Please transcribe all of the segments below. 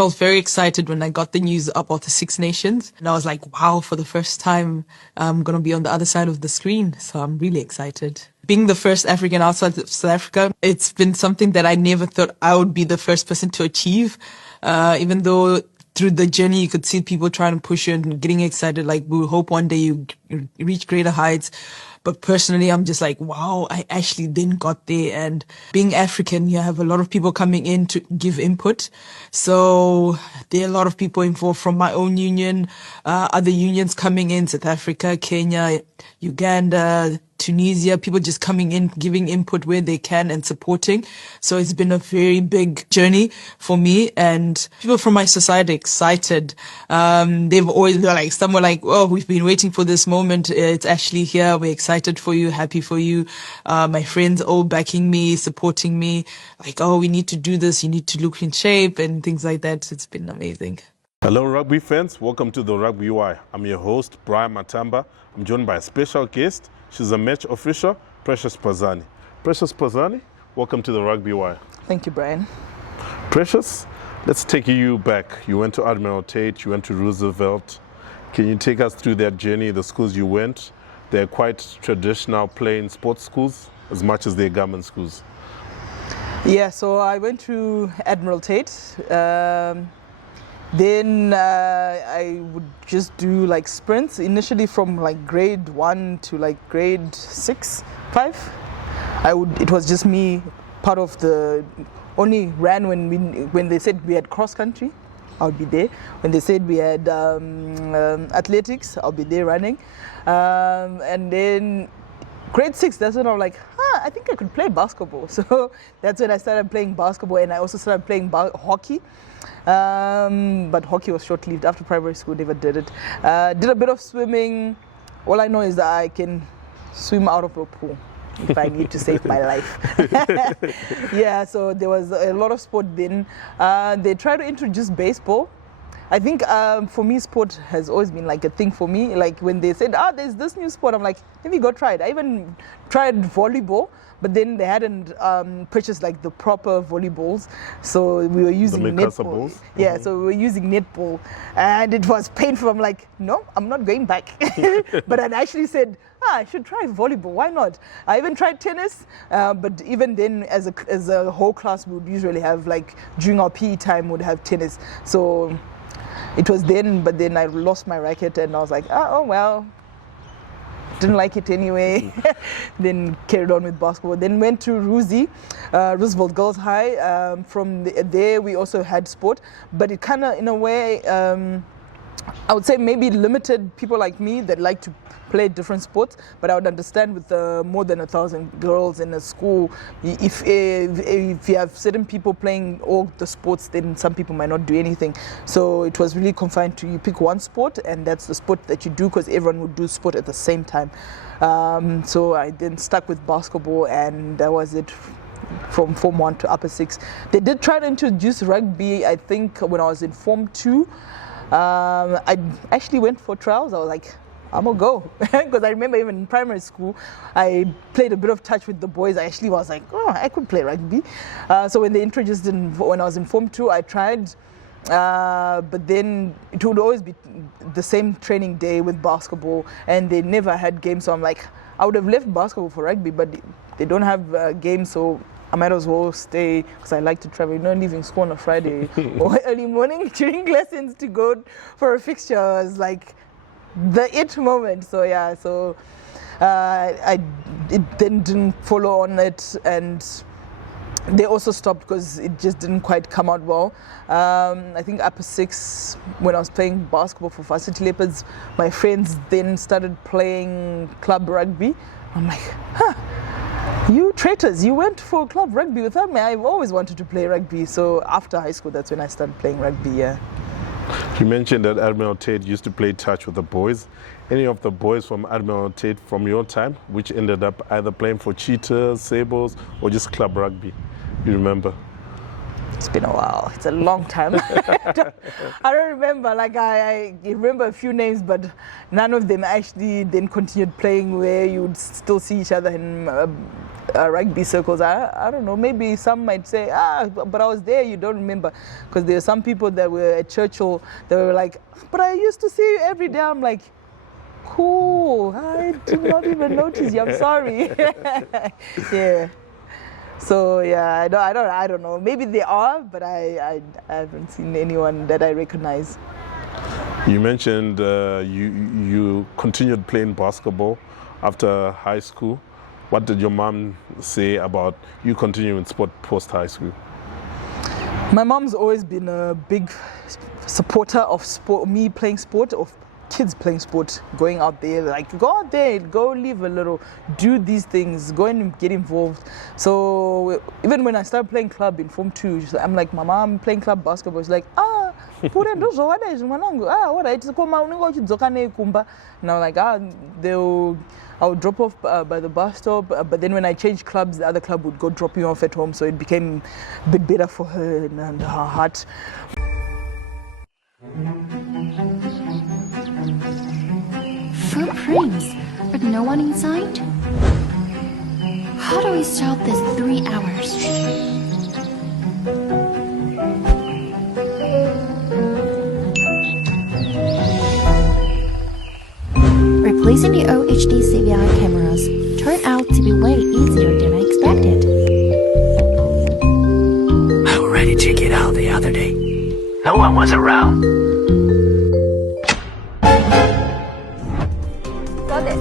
felt very excited when I got the news about the Six Nations. And I was like, wow, for the first time, I'm going to be on the other side of the screen. So I'm really excited. Being the first African outside of South Africa, it's been something that I never thought I would be the first person to achieve. Even though through the journey, you could see people trying to push you and getting excited. Like, we hope one day you reach greater heights. But personally, I'm just like, wow, I actually then got there. And being African, you have a lot of people coming in to give input. So there are a lot of people involved from my own union, other unions coming in, South Africa, Kenya, Uganda, Tunisia, people just coming in, giving input where they can and supporting. So it's been a very big journey for me, and people from my society excited. They've always been like, some were like, oh, we've been waiting for this moment. It's actually here. We're excited for you, happy for you. My friends all backing me, supporting me. Like, oh, we need to do this. You need to look in shape and things like that. It's been amazing. Hello rugby fans, welcome to the Rugby UI. I'm your host, Brian Matamba. I'm joined by a special guest. She's a match official, Precious Pazani. Precious Pazani, welcome to the Rugby UI. Thank you, Brian. Precious, let's take you back. You went to Admiral Tate, you went to Roosevelt. Can you take us through that journey, the schools you went? They're quite traditional plain sports schools as much as they're government schools. Yeah, so I went to Admiral Tate. Then I would just do like sprints initially from like grade 1 to like grade 6, 5. It was just me, part of the, only ran when they said we had cross country, I'll be there. When they said we had athletics, I'll be there running. And then grade 6, that's when I was like, I think I could play basketball. So that's when I started playing basketball, and I also started playing hockey. But hockey was short-lived. After primary school, never did it. Did a bit of swimming. All I know is that I can swim out of a pool if I need to save my life. Yeah, so there was a lot of sport then. They tried to introduce baseball. I think for me, sport has always been like a thing for me. Like when they said, there's this new sport, I'm like, let me go try it. I even tried volleyball, but then they hadn't purchased like the proper volleyballs. So we were using netball. Yeah, so we were using netball, and it was painful. I'm like, no, I'm not going back. But I actually said, I should try volleyball. Why not? I even tried tennis, but even then, as a whole class, we would usually have like during our PE time, would have tennis. So it was then, but then I lost my racket, and I was like, oh well, didn't like it anyway. Then carried on with basketball. Then went to Roosevelt Girls High. From there, we also had sport, but it kind of, in a way, I would say maybe limited people like me that like to play different sports. But I would understand with more than 1,000 girls in a school, if you have certain people playing all the sports, then some people might not do anything. So it was really confined to, you pick one sport, and that's the sport that you do, because everyone would do sport at the same time. So I then stuck with basketball, and that was it from Form 1 to Upper 6. They did try to introduce rugby, I think, when I was in Form 2. I actually went for trials. I was like, I'm gonna go, because I remember even in primary school, I played a bit of touch with the boys. I actually was like, I could play rugby. So when they introduced it when I was in Form 2, I tried, but then it would always be the same training day with basketball, and they never had games. So I'm like, I would have left basketball for rugby, but they don't have games, so I might as well stay, because I like to travel. Leaving school on a Friday or early morning during lessons to go for a fixture was like the it moment. So yeah, so I then didn't follow on it, and they also stopped because it just didn't quite come out well. I think Upper 6, when I was playing basketball for Varsity Leopards, my friends then started playing club rugby. I'm like, you traitors, you went for club rugby without me. I've always wanted to play rugby. So after high school, that's when I started playing rugby, yeah. You mentioned that Admiral Tate used to play touch with the boys. Any of the boys from Admiral Tate from your time, which ended up either playing for Cheetahs, Sables, or just club rugby, you remember? It's been a while. It's a long time. I don't remember. Like I remember a few names, but none of them actually then continued playing where you would still see each other in rugby circles. I don't know. Maybe some might say, but I was there. You don't remember, because there are some people that were at Churchill that were like, but I used to see you every day. I'm like, cool. I did not even notice you. I'm sorry. Yeah. So yeah, I don't know. Maybe they are, but I haven't seen anyone that I recognize. You mentioned you continued playing basketball after high school. What did your mom say about you continuing sport post high school? My mom's always been a big supporter of sport, me playing sport, of kids playing sport, going out there, like go out there, go live a little, do these things, go and get involved. So even when I started playing club in Form 2, I'm like, Mama, I'm playing club basketball. She's like, pure ndozvowadaizvi mwanangu, alright, koma unenge uchidzoka nei kumba. And I'm like, I'll drop off by the bus stop, but then when I changed clubs, the other club would go drop me off at home, so it became a bit better for her and her heart. Footprints, but no one inside? How do we stop this 3 hours? Replacing the old HD CVI cameras turned out to be way easier than I expected. I already checked it out the other day. No one was around. Got it.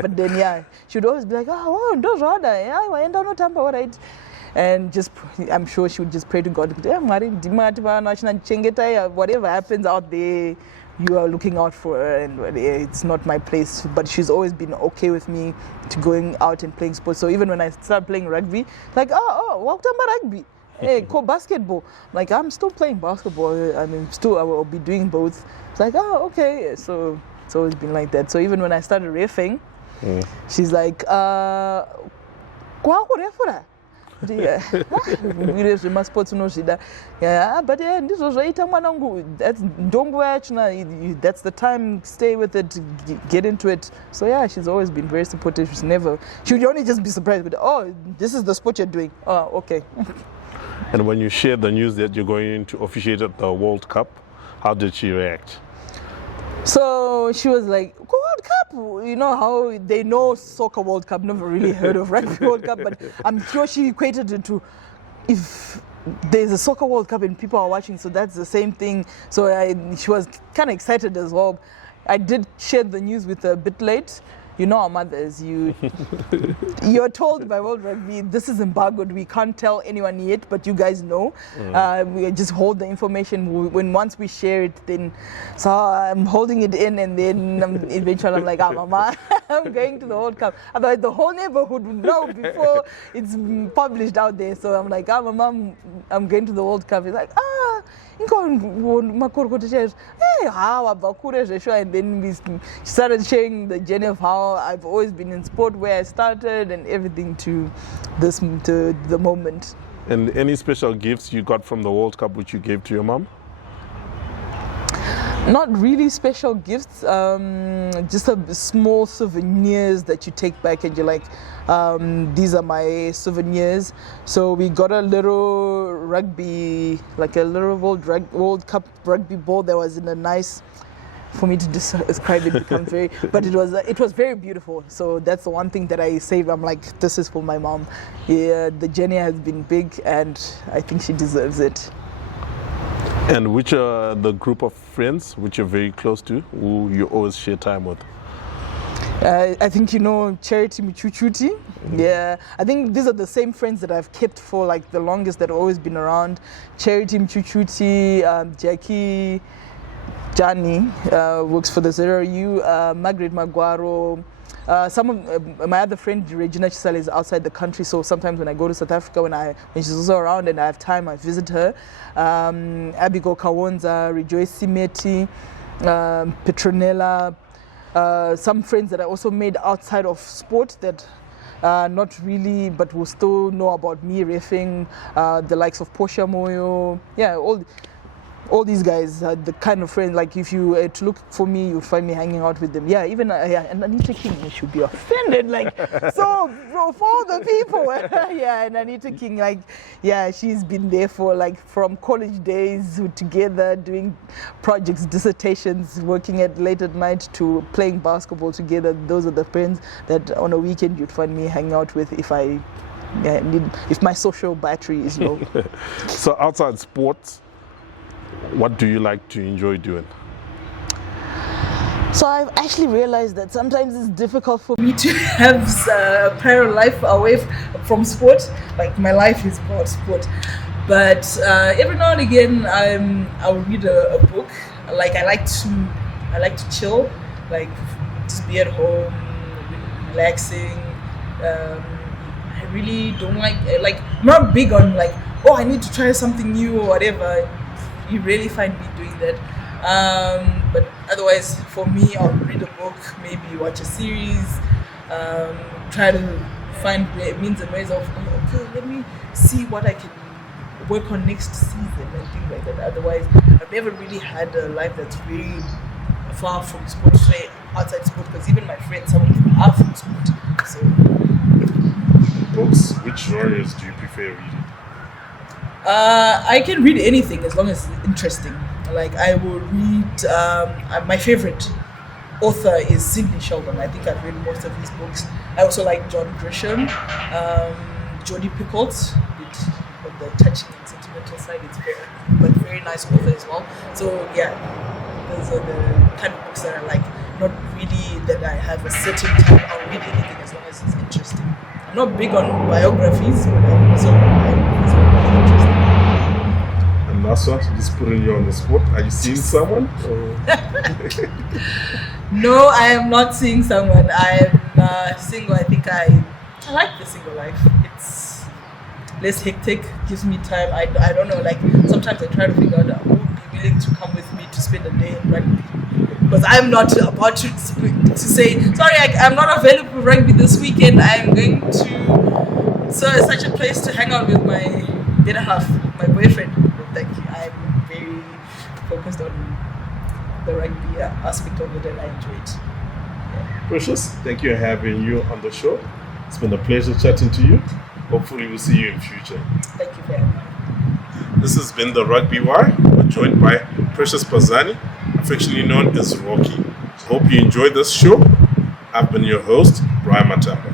But then yeah, she'd always be like, oh, don't order. Yeah, I end on time, all right. And just, I'm sure she would just pray to God. Whatever happens out there, you are looking out for her, and it's not my place. But she's always been okay with me to going out and playing sports. So even when I started playing rugby, like, welcome to rugby. Hey, basketball. Like, I'm still playing basketball. I mean, I will be doing both. It's like, okay. So it's always been like that. So even when I started reffing, she's like, yeah, but yeah, that's the time, stay with it, get into it. So yeah, she's always been very supportive. She would only just be surprised with, this is the sport you're doing. Oh, okay. And when you shared the news that you're going to officiate at the World Cup, how did she react? So she was like, World Cup, you know how they know soccer World Cup, never really heard of Rugby World Cup, but I'm sure she equated it to, if there's a soccer World Cup and people are watching, so that's the same thing. So she was kind of excited as well. I did share the news with her a bit late. You know our mothers, you're told by World Rugby, this is embargoed, we can't tell anyone yet, but you guys know. We just hold the information. Once we share it, then, so I'm holding it in, and then eventually I'm like, Mama, I'm going to the World Cup. Otherwise the whole neighborhood would know before it's published out there. So I'm like, Mama, I'm going to the World Cup. He's like, and then we started sharing the journey of how I've always been in sport, where I started, and everything to the moment. And any special gifts you got from the World Cup which you gave to your mom? Not really special gifts, just small souvenirs that you take back and you're like, these are my souvenirs. So we got a little rugby, like a little World Cup rugby ball that was in a nice, for me to describe it becomes very, but it was very beautiful. So that's the one thing that I saved. I'm like, this is for my mom. Yeah, the journey has been big, and I think she deserves it. And which are the group of friends which you're very close to, who you always share time with? I think you know Charity Michuchuti. Yeah, I think these are the same friends that I've kept for like the longest, that have always been around. Charity Michuchuti, Jackie, Johnny works for the 0U, Margaret Maguaro. Some of my other friend Regina Chisale is outside the country, so sometimes when I go to South Africa, when she's also around and I have time, I visit her. Abigail Kawonza, Rejoice Simeti, Petronella, some friends that I also made outside of sport that not really, but will still know about me reffing, the likes of Portia Moyo, yeah, all these guys are the kind of friends, like if you to look for me, you'll find me hanging out with them. Yeah, even and Anita King, you should be offended, like, so bro, for all the people, yeah, and Anita King, like, yeah, she's been there for, like, from college days together, doing projects, dissertations, working late at night to playing basketball together. Those are the friends that on a weekend you'd find me hanging out with if if my social battery is low. So outside sports, what do you like to enjoy doing? So I've actually realized that sometimes it's difficult for me to have a parallel life away from sport. Like, my life is about sport, but every now and again I'll read a book. Like, I like to chill, like just be at home, relaxing. I really don't like I'm not big on, like, oh, I need to try something new or whatever. You really find me doing that. But otherwise, for me, I'll read a book, maybe watch a series, try to find means and ways of, okay, let me see what I can work on next season and things like that. Otherwise, I've never really had a life that's very far from sport, say outside sport, because even my friends, some of them are from sport. So, Books, which genres do you prefer reading? I can read anything as long as it's interesting. Like, I will read, my favorite author is Sidney Sheldon. I think I've read most of his books. I also like John Grisham, Jodi Picoult, on the touching and sentimental side. It's very nice author as well. So yeah, those are the kind of books that I like. Not really that I have a certain type. I'll read anything as long as it's interesting. I'm not big on biographies, but I'm also biographies are very interesting. And last one, just putting you on the spot. Are you seeing someone? No, I am not seeing someone. I am single. I think I like the single life. It's less hectic, gives me time. I don't know, like, sometimes I try to figure out who would be willing to come with me to spend a day in rugby. Because I'm not about to say, sorry, I'm not available for rugby this weekend. I'm going to such a place to hang out with my better half, my boyfriend. But I'm very focused on the rugby aspect of it, and I enjoy it. Yeah. Precious, thank you for having you on the show. It's been a pleasure chatting to you. Hopefully we'll see you in future. Thank you for having me. This has been the Rugby Wire. We're joined by Precious Pazani, affectionately known as Rocky. Hope you enjoyed this show. I've been your host, Brian Matamba.